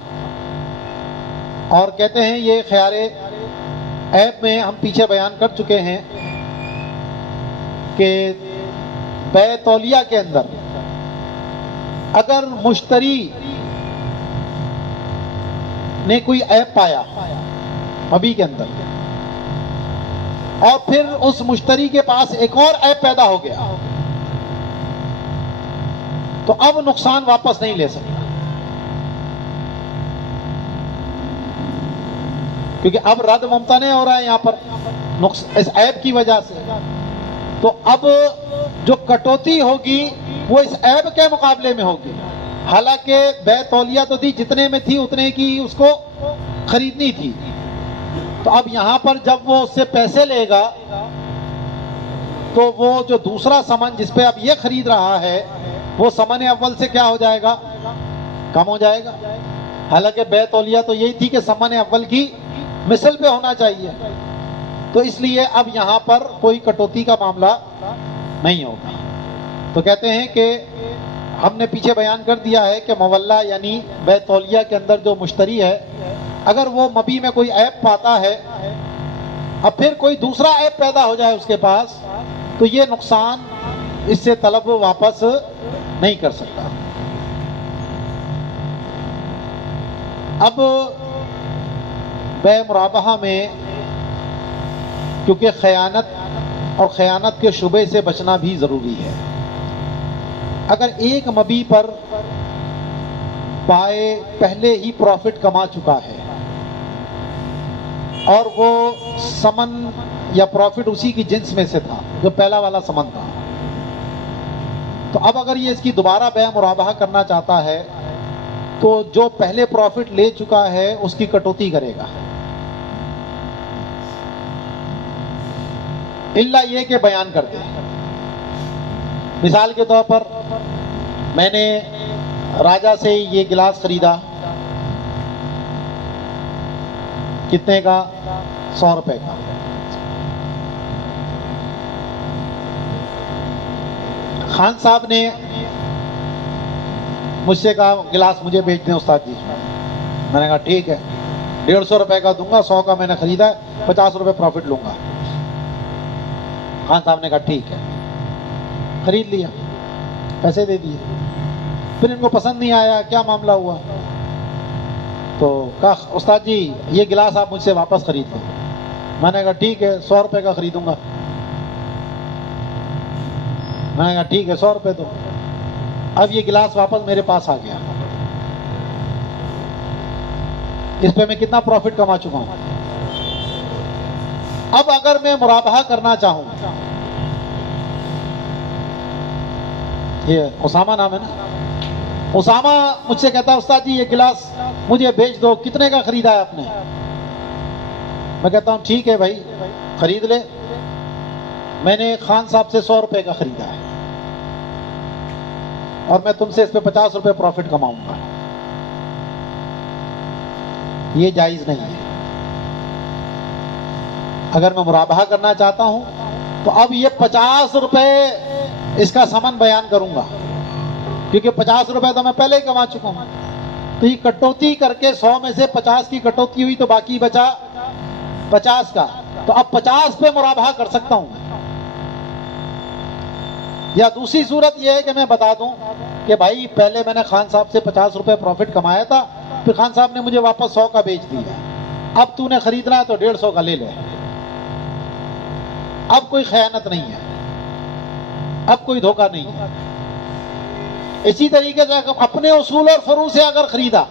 اور کہتے ہیں یہ خیار عیب میں ہم پیچھے بیان کر چکے ہیں کہ بیع تولیہ کے اندر اگر مشتری نے کوئی عیب پایا مبی کے اندر اور پھر اس مشتری کے پاس ایک اور عیب پیدا ہو گیا تو اب نقصان واپس نہیں لے سکتا، کیونکہ اب رد ممتنع ہو رہا ہے یہاں پر اس عیب کی وجہ سے، تو اب جو کٹوتی ہوگی وہ اس عیب کے مقابلے میں ہوگی، حالانکہ بیع تولیہ تو دی جتنے میں تھی اتنے کی اس کو خریدنی تھی، تو اب یہاں پر جب وہ اس سے پیسے لے گا تو وہ جو دوسرا سمن جس پہ اب یہ خرید رہا ہے وہ سمن اول سے کیا ہو جائے گا، کم ہو جائے گا، حالانکہ بیع تولیہ تو یہی تھی کہ سمن اول کی مثل پہ ہونا چاہیے، تو اس لیے اب یہاں پر کوئی کٹوتی کا معاملہ نہیں ہوگا۔ تو کہتے ہیں کہ ہم نے پیچھے بیان کر دیا ہے کہ مولا یعنی بیع تولیہ کے اندر جو مشتری ہے اگر وہ مبی میں کوئی عیب پاتا ہے اب پھر کوئی دوسرا عیب پیدا ہو جائے اس کے پاس تو یہ نقصان اس سے طلب واپس نہیں کر سکتا۔ اب بیع مرابحہ میں کیونکہ خیانت اور خیانت کے شبے سے بچنا بھی ضروری ہے، اگر ایک مبی پر بائے پہلے ہی پروفٹ کما چکا ہے اور وہ سمن یا پروفٹ اسی کی جنس میں سے تھا جو پہلا والا سمن تھا، تو اب اگر یہ اس کی دوبارہ بیع مرابحہ کرنا چاہتا ہے تو جو پہلے پروفٹ لے چکا ہے اس کی کٹوتی کرے گا، الا یہ کہ بیان کر دے۔ مثال کے طور پر میں نے راجا سے یہ گلاس خریدا، کتنے کا؟ 100 روپے کا۔ خان صاحب نے مجھ سے کہا گلاس مجھے بیچ دیں استاد جی، میں نے کہا ٹھیک ہے 150 روپے کا دوں گا، 100 کا میں نے خریدا ہے، 50 روپے پروفٹ لوں گا۔ خان صاحب نے کہا ٹھیک ہے، خرید لیا، پیسے دے دیے، پھر ان کو پسند نہیں آیا، کیا معاملہ ہوا؟ تو کہا استاد جی یہ گلاس آپ مجھ سے واپس خرید لیں۔ میں نے کہا ٹھیک ہے 100 روپے کا خریدوں گا۔ میں نے کہا ٹھیک ہے 100 روپے دو۔ اب یہ گلاس واپس میرے پاس آ گیا، اس پہ میں کتنا پروفٹ کما چکا ہوں۔ اب اگر میں مرابحہ کرنا چاہوں یہ اسامہ نام ہے نا. اسامہ مجھ سے کہتا ہے استاد جی یہ گلاس مجھے بیچ دو, کتنے کا خریدا ہے آپ نے؟ میں کہتا ہوں ٹھیک ہے بھائی خرید لے, میں نے خان صاحب سے 100 روپے کا خریدا ہے اور میں تم سے اس پہ 50 روپے پروفٹ کماؤں گا. یہ جائز نہیں ہے. اگر میں مرابحہ کرنا چاہتا ہوں تو اب یہ 50 روپے اس کا ثمن بیان کروں گا, کیونکہ 50 روپے تو میں پہلے ہی کما چکا ہوں. تو یہ کٹوتی کر کے 100 میں سے 50 کی کٹوتی ہوئی تو باقی بچا 50 کا, تو اب 50 پہ مرابحہ کر سکتا ہوں. یا دوسری صورت یہ ہے کہ میں بتا دوں کہ بھائی پہلے میں نے خان صاحب سے 50 روپے پروفٹ کمایا تھا, پھر خان صاحب نے مجھے واپس 100 کا بیچ دیا, اب تو نے خریدنا ہے تو 150 کا لے لے. اب کوئی خیانت نہیں ہے, اب کوئی دھوکہ نہیں ہے. اسی طریقے سے اپنے اصول اور فروع سے اگر خریدا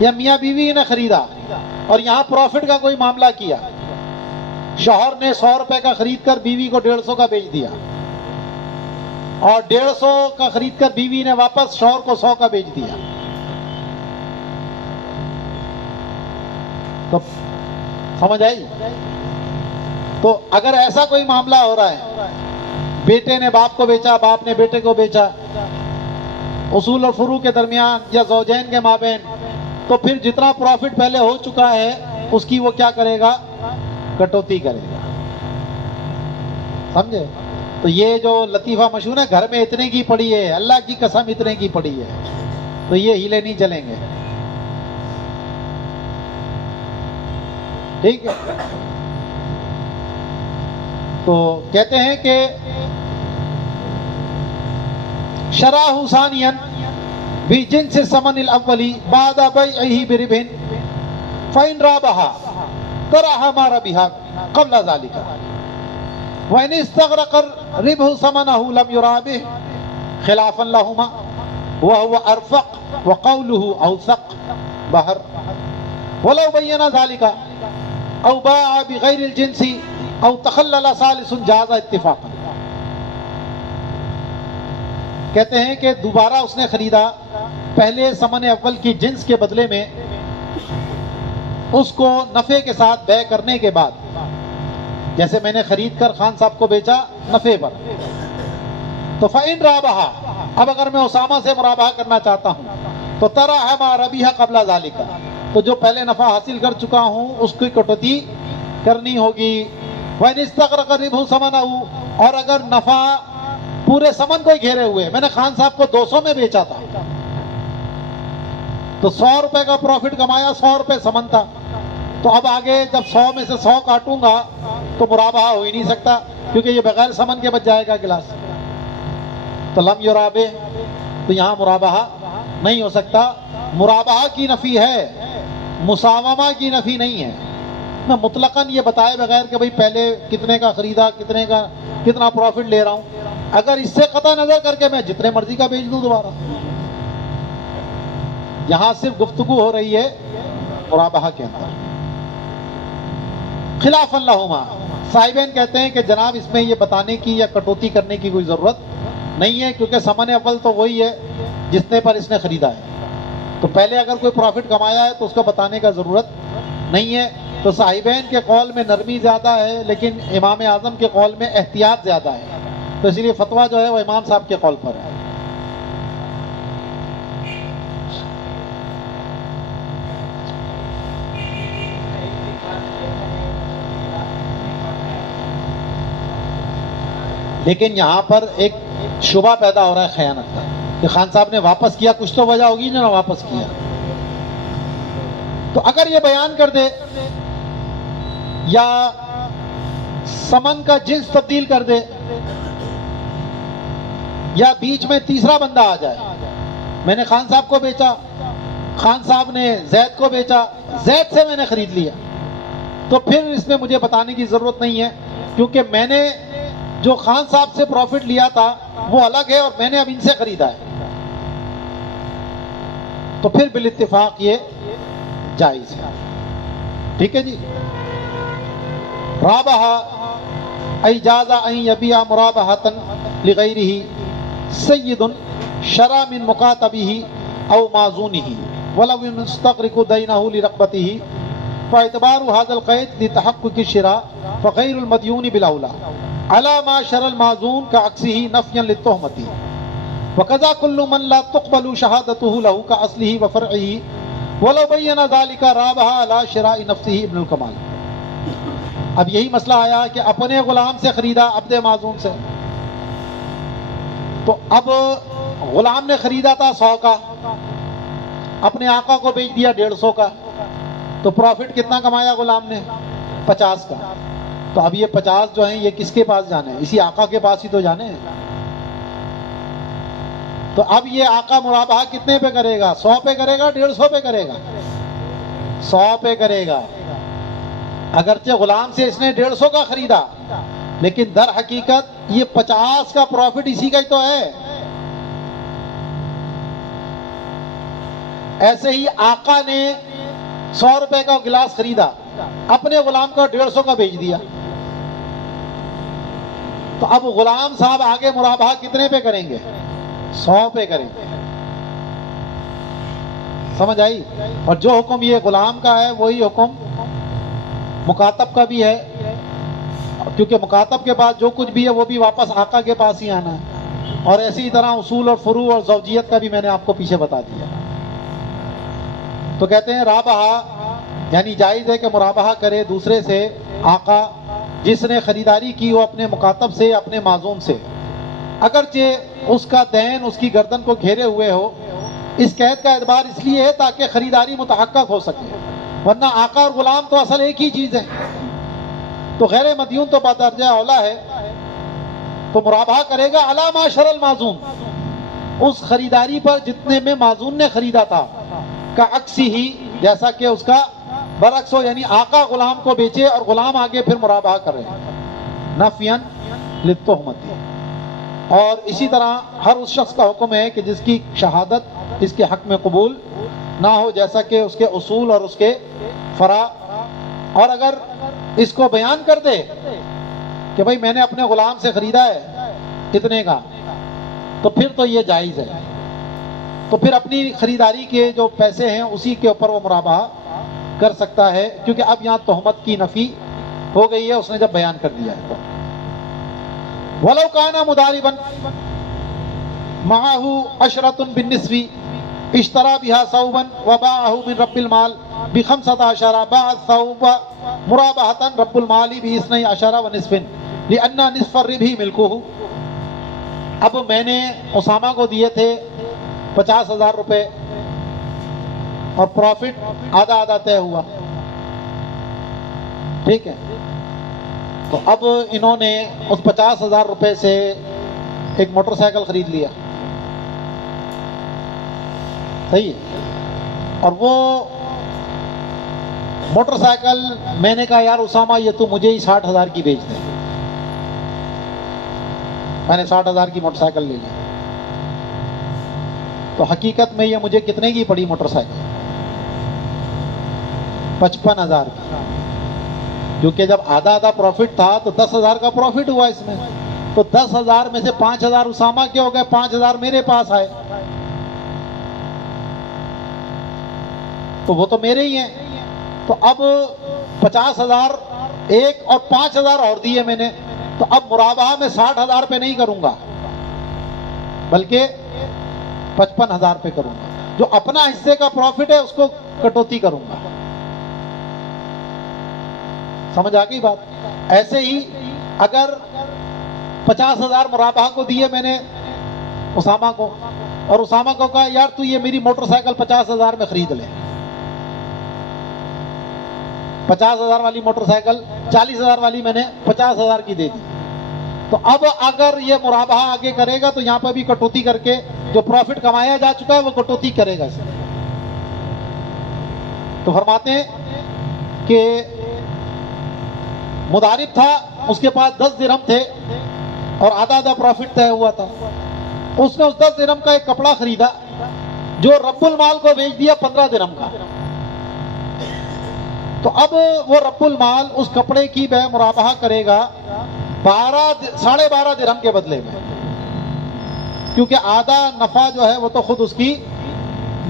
یا میاں بیوی نے خریدا اور یہاں پروفٹ کا کوئی معاملہ کیا, شوہر نے 100 روپے کا خرید کر بیوی کو 150 کا بیچ دیا اور 150 کا خرید کر بیوی نے واپس شوہر کو 100 کا بیچ دیا, تو سمجھ آئی؟ تو اگر ایسا کوئی معاملہ ہو رہا ہے, بیٹے نے باپ کو بیچا, باپ نے بیٹے کو بیچا, اصول اور فروع کے درمیان یا زوجین کے مابین, تو پھر جتنا پروفٹ پہلے ہو چکا ہے اس کی وہ کیا کرے گا؟ کٹوتی کرے گا. سمجھے؟ تو یہ جو لطیفہ مشہور ہے گھر میں اتنے کی پڑی ہے, اللہ کی قسم اتنے کی پڑی ہے, تو یہ ہیلے نہیں چلیں گے. ٹھیک ہے. تو کہتے ہیں کہ شرح ثانیا بجنس الثمن الاولی بعد بیعہ بربح فإن رابح ترح ما ربح قبل ذلك وإن استغرق الربح ثمنه لم يرابح خلافا لهما وهو ارفق وقوله اوثق بہر ولو بین ذلك او باع بغیر الجنس او تخلل ثالث جاز اتفاقا. کہتے ہیں کہ دوبارہ اس نے خریدا پہلے ثمن اول کی جنس کے بدلے میں, اس کو نفع کے ساتھ بے کرنے کے بعد, جیسے میں نے خرید کر خان صاحب کو بیچا نفع پر, تو فَإِن رَابَحَ, اب اگر میں اسامہ سے مرابحہ کرنا چاہتا ہوں تو تَرَحَ مَا رَبِحَ قَبْلَ ذَلِكَ, تو جو پہلے نفع حاصل کر چکا ہوں اس کی کٹوتی کرنی ہوگی. وَإِنِ اسْتَغْرَقَ الرِّبْحُ ثَمَنَهُ, اور اگر نفع پورے ثمن کو گھیرے ہوئے, میں نے خان صاحب کو 200 میں بیچا تھا تو 100 روپے کا پروفٹ کمایا, 100 روپے ثمن تھا, تو اب آگے جب 100 میں سے 100 کاٹوں گا تو مرابحہ ہو ہی نہیں سکتا, کیونکہ یہ بغیر ثمن کے بچ جائے گا گلاس. تو لم یرابح, تو یہاں مرابحہ نہیں ہو سکتا. مرابحہ کی نفی ہے, مساومہ کی نفی نہیں ہے. میں مطلقاً یہ بتائے بغیر کہ بھئی پہلے کتنے کا خریدا, کتنا پروفٹ لے رہا ہوں, اگر اس سے قطع نظر کر کے میں جتنے مرضی کا بیچ دوں دوبارہ. یہاں صرف گفتگو ہو رہی ہے مرابحہ کے اندر. خلاف لہما, صاحبین کہتے ہیں کہ جناب اس میں یہ بتانے کی یا کٹوتی کرنے کی کوئی ضرورت نہیں ہے, کیونکہ ثمن اول تو وہی ہے جتنے پر اس نے خریدا ہے. تو پہلے اگر کوئی پروفٹ کمایا ہے تو اس کو بتانے کا ضرورت نہیں ہے. تو صاحبین کے قول میں نرمی زیادہ ہے, لیکن امام اعظم کے قول میں احتیاط زیادہ ہے, تو اس لیے فتویٰ جو ہے وہ امام صاحب کے قول پر ہے. لیکن یہاں پر ایک شبہ پیدا ہو رہا ہے خیانت کا, کہ خان صاحب نے واپس کیا, کچھ تو وجہ ہوگی نہ واپس کیا. تو اگر یہ بیان کر دے یا ثمن کا جنس تبدیل کر دے, یا بیچ میں تیسرا بندہ آ جائے, میں نے خان صاحب کو بیچا, خان صاحب نے زید کو بیچا, زید سے میں نے خرید لیا, تو پھر اس میں مجھے بتانے کی ضرورت نہیں ہے, کیونکہ میں نے جو خان صاحب سے پروفٹ لیا تھا وہ الگ ہے اور میں نے اب ان سے خریدا ہے. تو پھر بالاتفاق یہ جائز ہے. ٹھیک ہے جی. رابحہ ایجاز ان یبیع مرابحۃ لغیرہ سید شرع من مکاتبہ او مازونہ ولو مستغرق دینہ لرغبتہ فاعتبار هذا القید لتحقق الشراء فغیر المدیون بالاولی علی ما شرع المازون كعکسہ نفیا للتہمۃ وكذا كل من لا تقبل شهادته له كأصله وفرعه ولو بين ذلك رابح على شراء نفسه ابن الکمال۔ اب یہی مسئلہ آیا کہ اپنے غلام سے خریدا عبد معزون سے، تو اب غلام نے خریدا تھا 100 کا، اپنے آقا کو بیچ دیا 150 کا، تو پروفٹ کتنا کمایا غلام نے؟ 50 کا۔ تو اب یہ 50 جو ہیں یہ کس کے پاس جانے ہیں؟ اسی آقا کے پاس ہی تو جانے ہیں۔ تو اب یہ آقا مرابحہ کتنے پہ کرے گا؟ 100 پہ کرے گا، 150 پہ کرے گا؟ 100 پہ کرے گا۔ اگرچہ غلام سے اس نے 150 کا خریدا، لیکن در حقیقت یہ 50 کا پروفٹ اسی کا ہی تو ہے۔ ایسے ہی آقا نے 100 روپے کا گلاس خریدا، اپنے غلام کو 150 کا بیچ دیا، تو اب غلام صاحب آگے مرابحہ کتنے پہ کریں گے؟ 100 پہ کریں گے۔ سمجھ آئی؟ اور جو حکم یہ غلام کا ہے وہی حکم مکاتب کا بھی ہے، کیونکہ مکاتب کے بعد جو کچھ بھی ہے وہ بھی واپس آقا کے پاس ہی آنا ہے۔ اور اسی طرح اصول اور فروع اور زوجیت کا بھی میں نے آپ کو پیچھے بتا دیا۔ تو کہتے ہیں رابحہ یعنی جائز ہے کہ مرابحہ کرے دوسرے سے آقا جس نے خریداری کی ہو اپنے مکاتب سے، اپنے معزوم سے، اگرچہ اس کا دین اس کی گردن کو گھیرے ہوئے ہو۔ اس قید کا اعتبار اس لیے ہے تاکہ خریداری متحقق ہو سکے، ورنہ آقا اور غلام تو اصل ایک ہی چیز ہے۔ تو غیر مدیون تو بدرجہ اولا ہے، تو مرابحہ کرے گا علی ما شرع المازون، اس خریداری پر جتنے میں معزون نے خریدا تھا، کا عکسی ہی جیسا کہ اس کا برعکس ہو، یعنی آقا غلام کو بیچے اور غلام آگے پھر مرابحہ کرے، نفیاً للتہمۃ۔ اور اسی طرح ہر اس شخص کا حکم ہے کہ جس کی شہادت اس کے حق میں قبول نہ ہو، جیسا کہ اس کے اصول اور اس کے فرع، اور اگر اس کو بیان کر دے کہ بھئی میں نے اپنے غلام سے خریدا ہے اتنے کا، تو پھر تو یہ جائز ہے، تو پھر اپنی خریداری کے جو پیسے ہیں اسی کے اوپر وہ مرابحہ کر سکتا ہے، کیونکہ اب یہاں تہمت کی نفی ہو گئی ہے، اس نے جب بیان کر دیا ہے تو۔ وَلَوْ كَانَ مُدَارِبًا مَعَهُ عَشْرَةٌ بِالنِّصْفِ اشترى بها ثوبا وباعه من رب المال ب15 باع الثوب مرابحة رب المال ب12 ونصف لأن نصف الربح ملكه۔ اب میں نے اسامہ کو دیے تھے 50,000 روپے اور پروفٹ آدھا آدھا طے ہوا، ٹھیک ہے؟ تو اب انہوں نے اس 50,000 روپے سے ایک موٹر سائیکل خرید لیا، صحیح ہے؟ اور وہ موٹر سائیکل میں نے کہا یار اسامہ یہ تو مجھے ہی 60,000 کی بیچ دے، میں نے 60,000 کی موٹر سائیکل لے لی، تو حقیقت میں یہ مجھے کتنے کی پڑی موٹر سائیکل؟ 55,000 کی، کیونکہ جب آدھا آدھا پروفٹ تھا تو 10,000 کا پروفٹ ہوا اس میں، تو 10,000 میں سے 5,000 اسامہ کے ہو گئے، 5,000 میرے پاس آئے، تو وہ تو میرے ہی ہیں۔ تو اب 50,000 ایک اور 5,000 اور دیے میں نے، تو اب مرابحہ میں 60,000 پہ نہیں کروں گا بلکہ 55,000 پہ کروں گا، جو اپنا حصے کا پروفٹ ہے اس کو کٹوتی کروں گا۔ سمجھ آ گئی بات؟ ایسے ہی اگر 50,000 مرابحہ کو دیے میں نے اسامہ کو، اور اسامہ کو کہا یار تو یہ میری موٹر سائیکل 50,000 میں خرید لے، 50,000 والی موٹر سائیکل 40,000 والی میں نے 50,000 کی دے دی، تو اب اگر یہ مرابحہ آگے کرے گا تو یہاں پہ بھی کٹوتی کر کے جو پروفٹ کمایا جا چکا ہے وہ کٹوتی کرے گا اس میں۔ تو فرماتے ہیں کہ مضارب تھا، اس کے پاس 10 درہم تھے اور آدھا آدھا پروفٹ طے ہوا تھا، اس نے اس 10 درہم کا ایک کپڑا خریدا جو رب المال کو بیچ دیا 15 درہم کا، تو اب وہ رب المال اس کپڑے کی بے مرابحہ کرے گا 12.5 درہم کے بدلے میں، کیونکہ آدھا نفع جو ہے وہ تو خود اس کی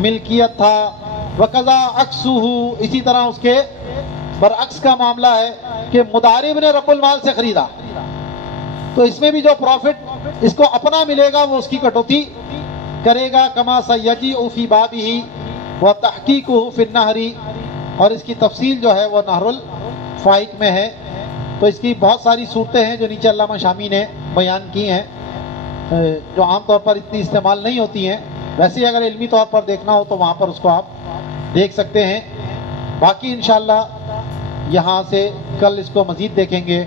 ملکیت تھا. وقضا عکسہ، اسی طرح اس کے برعکس کا معاملہ ہے کہ مضارب نے رب المال سے خریدا تو اس میں بھی جو پروفٹ اس کو اپنا ملے گا وہ اس کی کٹوتی کرے گا. کما سیجیء فی بابہ وتحقیقہ فی النہر، اور اس کی تفصیل جو ہے وہ نہر الفائق میں ہے. تو اس کی بہت ساری صورتیں ہیں جو نیچے علامہ شامی نے بیان کی ہیں، جو عام طور پر اتنی استعمال نہیں ہوتی ہیں. ویسے ہی اگر علمی طور پر دیکھنا ہو تو وہاں پر اس کو آپ دیکھ سکتے ہیں. باقی انشاءاللہ یہاں سے کل اس کو مزید دیکھیں گے.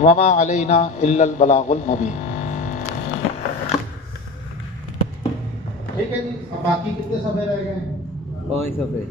وما علینا الا البلاغ المبین. ٹھیک ہے جی، اب باقی کتنے صفحے رہ گئے ہیں؟ 5 صفحے.